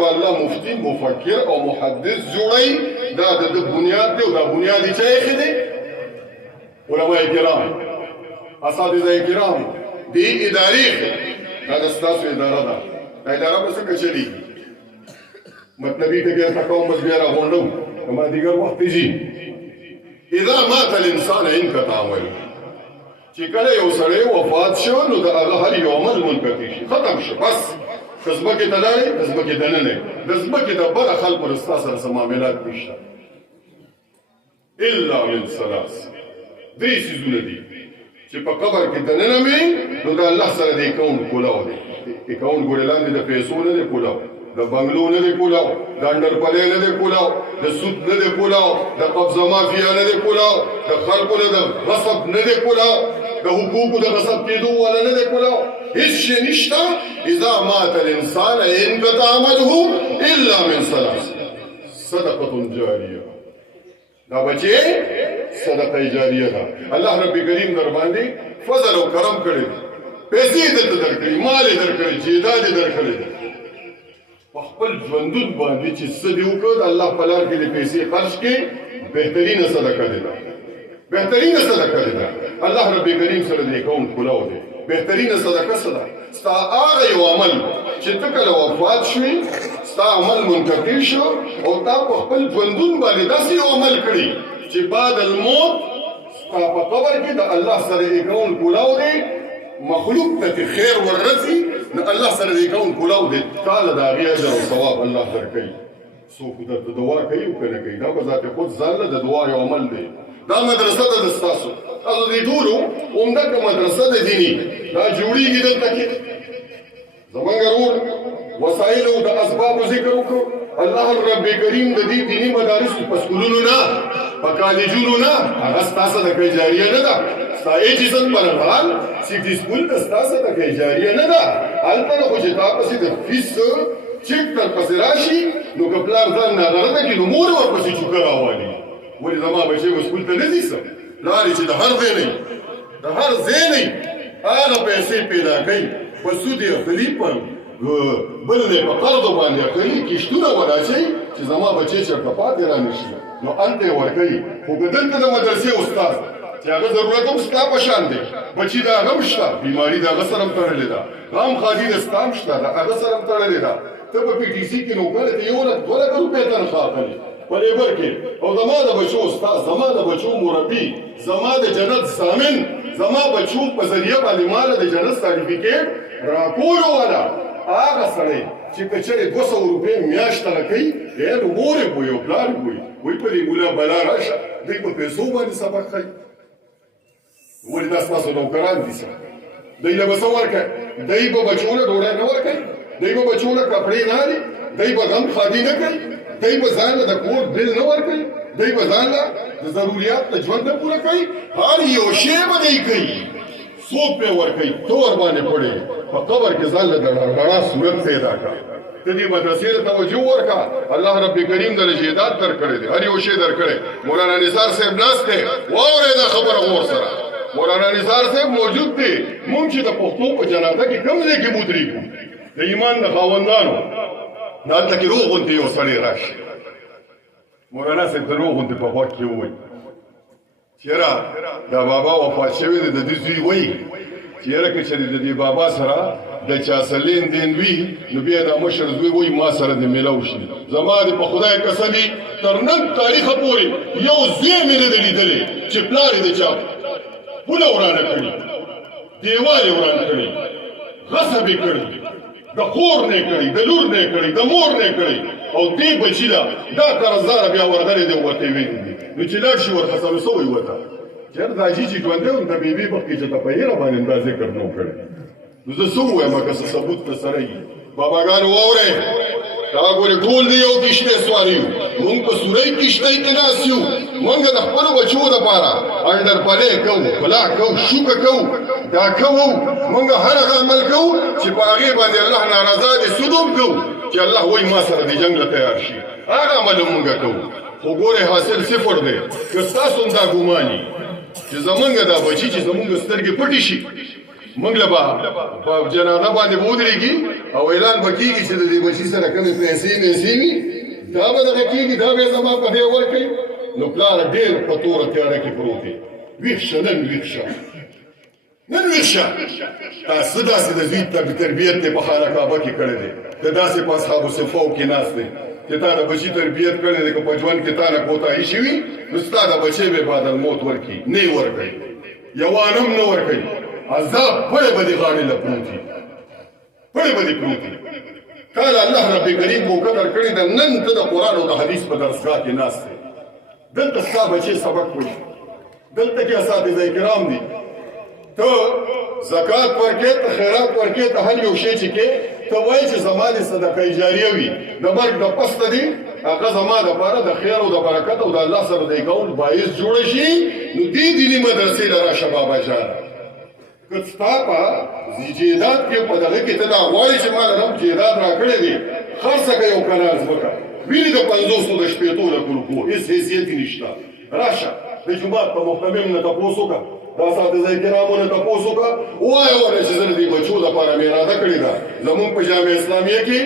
به الله مفتي مفکر او محدث جوړی دا د بنیاد دی او دا بنیاد یې چا ایښی دی علماء کرام اساتذه کرام دې ادارې دا د ستاسو اداره ده دا اداره به څنګه چلېږي مطلبي ټکي ته کوم بس بیا راغونډو کما دیګر وخت ځي اذا مات الانسان انقطع عمله چې کله یو سړی وفات شو نو د هغه هر یو عمل منقطع شي ختم شو بس که ځمکې ته لاړې د ځمکې دننه د ځمکې د بله خلکو له ستا سره څه معاملات نشته الا من ثلاث درې څیزونه دي چې په قبر کې دننه مې نو د الله سره د اکاونټ کولاو دی اکاونټ ګورې لاندې د پیسو نه دی کولاو د بنگلو نه دی کولاو د انډرپلې نه دی کولاو د سود نه دی کولاو د قبضه مافیا نه دی کولاو د خلکو نه د غصب نه دی کولاو د حقوقو د غصب کېدو والا نه دی کولاو هیڅ شی نشته اذا مات الانسان انقطع عمله الا من ثلاث صدقه جاریه دا بچې صدقه جاریه ده الله رب کریم در باندې فضل او کرم کړی پیسې دلته درکړي مال یې درکړي جیداد یې درکړي په خپل ژوندون باندې چې څه دې وکړ د الله په لار کې د پیسې خرج کړي بهترینه صدقه ده بهترینه صدقه ده الله رب کریم سره دې اکاونټ کولاو دی بهترینه صدقه څه ده ستا هغه یو عمل چې ته کله وفات شوې ستا عمل منقطع شو او تا په خپل ژوندون باندې داسې یو عمل کړي چې بعد الموت ستا په قبر کې د الله سره اکاونټ کولاو دی مخلوق ته خیر وررسي نو الله سره دې کوم کولاو دې تعالی دا غي اجر او ثواب الله درکړي څوک د دعا کوي او کنه کوي دا په ذات خود ځان د دعا یو عمل دی دا مدرسه ده د تاسو تاسو دې ټولو عمده مدرسه ده دینی دا جوړیږي دلته کې زمونږ ورور وسایل او د اسباب ذکر وکړو الله رب کریم د دې دینی مدارس په سکولونو نه په کالجونو نه هغه ستاسو د جاریه نه ده ایجیزن برحال سیٹی سکول دستاسه تا که جاریه نده حالتا نخو چه تا پسی ده فیس چک تر پسی راشی نو کپلار دان ناغرده که نو مور ور پسی چکر آوالی ولی زمان بچه و سکول تا نزیسا لاری چه ده هر زینی ده هر زینی آغا پیسی پیدا کئی پسود اخلی پر بلنه پا قرضو بانی اخلی کشتونه ولا چه چه زمان بچه چرتا پاتی رانشی نو انته ورکی خو بدل تا ده مدرسی استاز چې هغه ضرورت هم ستا په شان دی بچي د هغه هم شته بیماري د هغه سره هم تړلې ده غم خادي د ستا هم شته د هغه سره هم تړلې ده ته په پي ټي سي کې نوکر ته 1 لک 2 لک روپۍ تنخواه اخلي په لیبر کې او زما د بچو استاد زما د بچو مربي زما د جنت ضامن زما بچو په ذریعه باندې مال د جنت سرټیفیکیټ راکولو والا هغه سړی چې کچېرې 200 روپۍ میاشت لکوي یا نو مور یې بوي او پلار یې بوي وایي په دې مولا بلا راشه دوی په پیسو باندې سبق ښایي ولې دا ستاسو نوکران دي سره دوی له به څه ورکوي دوی به بچو له ډوډۍ نه ورکوي دوی به بچو له کپړې نه اخلي دوی به غم خادي نه کوي دوی به ځان له د کور بل نه ورکوي دوی به ځان له د ضروریات د ژوند نه پوره کوي هر یو شی به دوی کوي څوک پرې ورکوي ته ورباندې پړې په قبر کې ځان له د رڼا صورت پیدا کړه ته دې مدرسې ته توجه ورکړه الله رب کریم دله جیداد درکړی دی هر یو شی درکړی مولانا نثار صاحب ناست دی واورئ دا خبره غور سره مولانا نثار صاحب موجود دی مونږ چې د پښتو په جنازه کې کوم ځای کې ودرېږو د ایمان د خاوندانو دلته کې روغ غوندې یو سړی راشي مولانا صاحب د روغ غوندې په غوږ کې ووایي چې یاره دا بابا وفات شوی دی د دې زوی وایي چې یاره که چېرې د دې بابا سره د چا څه لین دین وي نو بیا دا مشر زوی وایي ما سره دې میلاو شي زما دې په خدای قسمي تر نن تاریخه پورې یو زوی مې نه دی لیدلی چې پلار یې د چا پوله ورانه کړي دیوال یې وران کړي غصب یې کړي د خور نه کړي د لور نه کړي د مور نه کړي او دې بچي ده دا قرضداره بیا ورغلی دی ورته ویلي دي نو چې لاړ شي ورخصوي سوی ورته چېرته دا جي چې ژوندی وم د بیبي وخت کې چې ته په هیره باندې دا ذکر نه کړی نو زه څه ووایم که څه ثبوت په سره وي باباګانو واورئ دا ګورې ټول دی یو کښتۍ سوار یو مونږ په سورۍ کښتۍ کې ناست یو مونږ د خپلو بچو دپاره انډرپلې کوو پلا کوو شوکه کوو دا کوو مونږ هر هغه عمل کوو چې په هغې باندې الله ناراضه دی سود هم کوو چې الله وایي ما سره د جنګ له تیار شي هغه عمل هم مونږ کوو خو ګورې حاصل صفر دی که ستاسو هم دا ګمان وي چې زمونږ دا بچي چې زمونږ سترګې پټې شي موږ له به په جنازه باندې ودرېږي او اعلان به کېږي چې د دې بچي سره کومې پیسې میسې وي دا به دغه کېږي دا به زما په دې ورکوي نو پلاره ډېر په توره تیاره کې پروت دی ویښ شه نن ویښ شه نن ویښ شه تا څه داسې د زوی تربیت دی په خانقابه کې کړی دی ته داسې په اصحابو صفاو کې ناست دی چې تا د بچي تربیت کړی دی که په ژوند کې تا نه کوتاهي شوي نو ستا د بچی به بعد الموت ورکړي نه یې ورکوي یوان هم نه ورکوي عذاب پړې به دې غاړې له پروت وي پړې به دې پروت وي تا د الله رب کریم موقدر کړی ده نن ته د قرآن او د حدیث په درسګاه کې ناست دی دلته ستا بچی سبق وایي دلته کې اساتذه کرام دي ته زکات ورکې ته خیرات ورکې ته هر یو شی چې کې ته وایې چې زما د صدقه جاریه وي د مرګ د پسته دي هغه زما دپاره د خیر او د برکت او د الله سره د کول باعث جوړه شي نو دې دیني مدرسې له راشه بابا جان که ستا په جیداد کې په دغه کې ته دا غواړې چې ما له رب جیداد راکړی دی خرڅه کړه یو کنال ځمکه وینې د 50 د شپېتو د کلکو هېڅ حیثیت یې نشته راشه د جومات په محتمم نه تپوس وکړه د اساتذه کرامو نه تپوس وکړه ووایه ورته چې زه د دې بچو دپاره مې اراده کړې ده زمونږ په جامع اسلامیه کې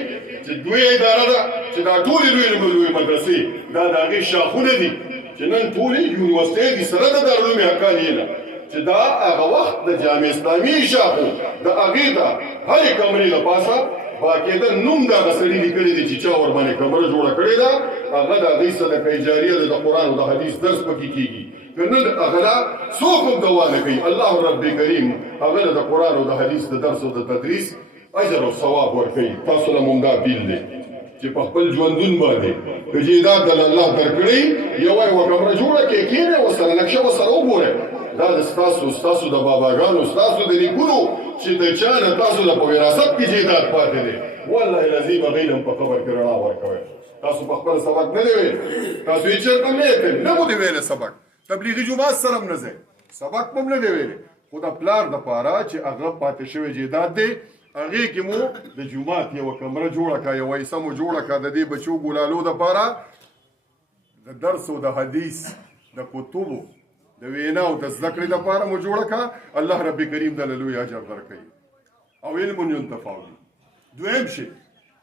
چې لویه اداره ده چې دا ټولې لویې مدرسې دا د هغې شاخونه دي چې نن ټولې یونیورسټۍ دي سره د دارالعلوم حقاني نه چې دا هغه وخت د جامع اسلامي شاخو د هغې د هرې کمرې له پاسه باقاعده نوم د هغه سړي لیکلی دی چې چا ورباندې کمره جوړه کړې ده هغه د هغې صدقه جاریه ده د قرآن او د حدیث درس پکې کېږي که نه هغه له څوک هم دوا نه کوي الله رب کریم هغه له د قرآن او د حدیث د درس او د تدریس اجر او ثواب ورکوي تاسو له مونږ دا بیل دی چې په خپل ژوندون باندې که جیداد د الله درکړی یوه یوه کمره جوړه کړې کښېنئ ورسره نقشه ورسره وګورئ دا د ستاسو د باباګانو ستاسو د نیکونو چې د چا نه تاسو له په وراثت کې جیداد پاتې دی والله العظیم هغوی هم په قبر کې رڼا ورکوئ تاسو په خپل سبق نه دی ویل تاسو یې چېرته نه یې نه مو دی ویلی سبق تبلیغي جومات سره هم نه ځئ سبق به هم نه دی ویلی خو د پلار دپاره چې هغه پاتې شوی جیداد دی هغې کې مو د جومات یوه کمره جوړه کړه یوه حصه مو جوړه کړه د دې بچو ګلالو دپاره د درس او د حدیث د کتبو د وینا او د زده کړې لپاره مو جوړه کړه الله رب کریم دله لوی اجر درکوي او علم ینتفع به دویم شی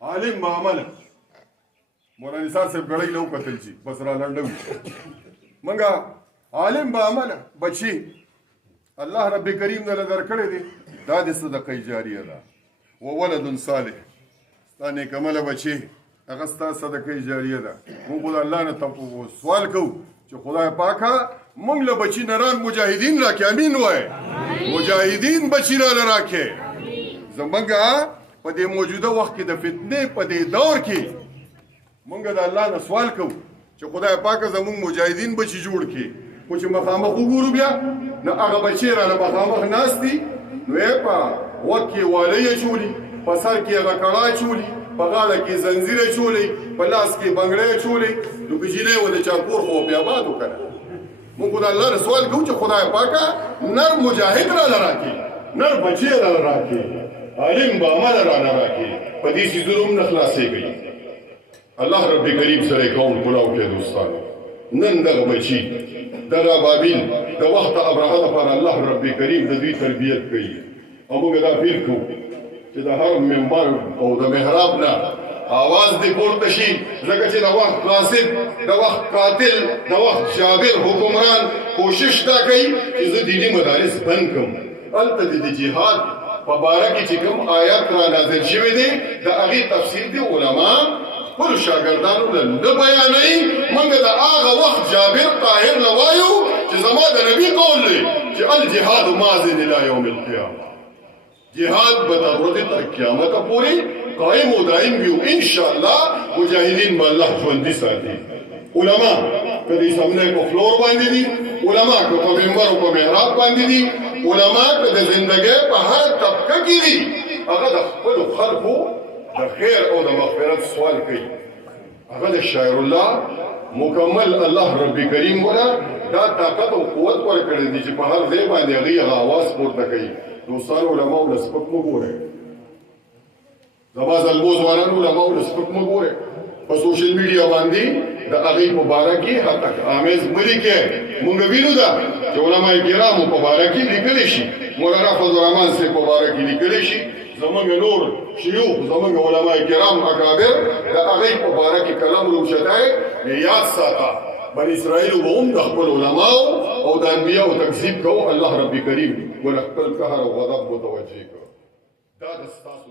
عالم به عمله مولانا نثار صاحب ګړی له وکتل چې بس را لنډوي موږ عالم به عمله بچي الله رب کریم دله درکړی دی دا د صدقه جاریه ده وولد صالح ستا نیکعمله بچي هغه ستا صدقه جاریه ده موږ خو د الله نه سوال کوو چې خدای پاکه موږ له بچي نران مجاهدین راکې امین وایه مجاهدین بچي راله راکې زموږ په دې موجوده وخت کې د فتنې په دې دور کې موږ د الله نه سوال کوو چې خدای پاکه زموږ مجاهدین بچي جوړ کړي خو چې مخامخ وګورو بیا نو هغه بچي راله مخامخ ناست دي نو یې په غوږ کې واله یې اچولي په سر کې هغه کړه اچولي په غاړه کې زنځیر اچولی په لاس کې بنګړی اچولی نو بجینۍ و د چا کور خو په آباد وکړه موږ خو د الله نه سوال کوو چې خدای پاکه نر مجاهد راله راکړي نر بچی راله راکړي عالم به عمله راله راکړي په دې څیزونو هم نه خلاصېږي الله رب کریم سره یې کول کلاو کې دوستانو نن دغه بچي دغه ابابیل د وخت ابرهه دپاره الله رب کریم د دوی تربیت کوي او موږ دا فکر کوو چې د هر منبر او د محراب نه آواز دې پورته شي ځکه چې د وخت قاصد د وخت قاتل د وخت جابر حکمران کوشش دا کوي چې زه دیني مدارس بند کړم هلته د جهاد په باره کې چې کوم آیات را نازل شوی دی د هغې تفسیر دی علما خپلو شاګردانو له نه بیانوي موږ د هغه وخت جابر طاهر نه وایو چې زما د نبي قول دی چې الجهاد ماضٍ الی یوم القیامه جهاد به تر ورځې تر قیامته پورې قائم و دائم وي ان شاء الله مجاهدین به الله ژوندي ساتي علما که د سمنۍ په فلور باندې دي علما که په منبر او په محراب باندې دي علما که د زندګۍ په هر طبقه کې دي هغه د خپلو خلکو د خیر او د مغفرت سوال کوي هغه د شاعر الله مکمل الله رب کریم ولا دا طاقت او قوت ورکړی دی چې په هر ځای باندې هغې هغه اواز پورته کوي دوستانو علماو له سپک مه ګورئ زما زلمو ځوانانو علماو له سپک مه ګورئ په سوشل میډیا باندې د هغې په باره کې حتی آمیز مه لیکئ. مونږ وینو ده چې علما کرامو په باره کې لیکلی شي، مولانا فضل الرحمن صاحب په باره کې لیکلی شي، زمونږ نور شیوخ زمونږ علما کرام اکابر د هغې په باره کې قلم روشتی یاد ساته. بني اسرائیلو به هم د خپل علماو او د انبیاو تکذیب کوو، الله رب کریم ول خپل قهر او غضب متوجه کړو. دا د ستاسو